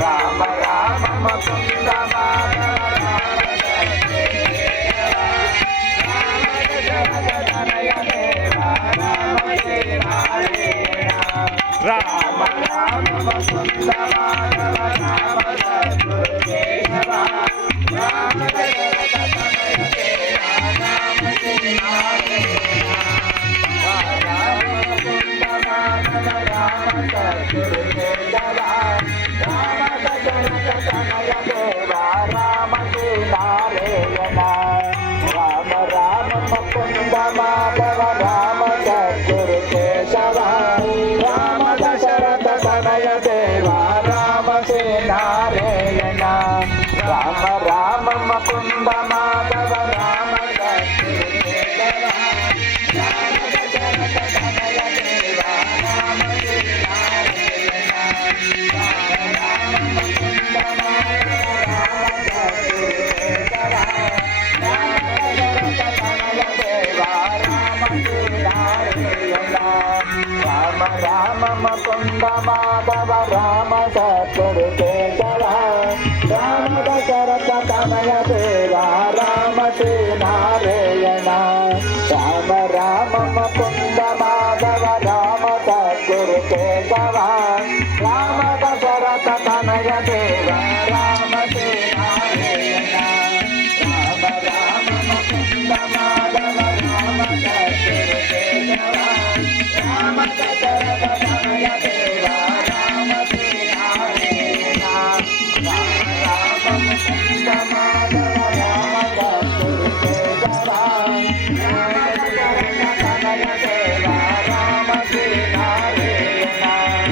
Rama Rama Mukunda Madhava Rama Rama Mukunda Madhava Rama Keshava Rama Rama Rama Mukunda Madhava Rama Rama Rama Mukunda Madhava Rama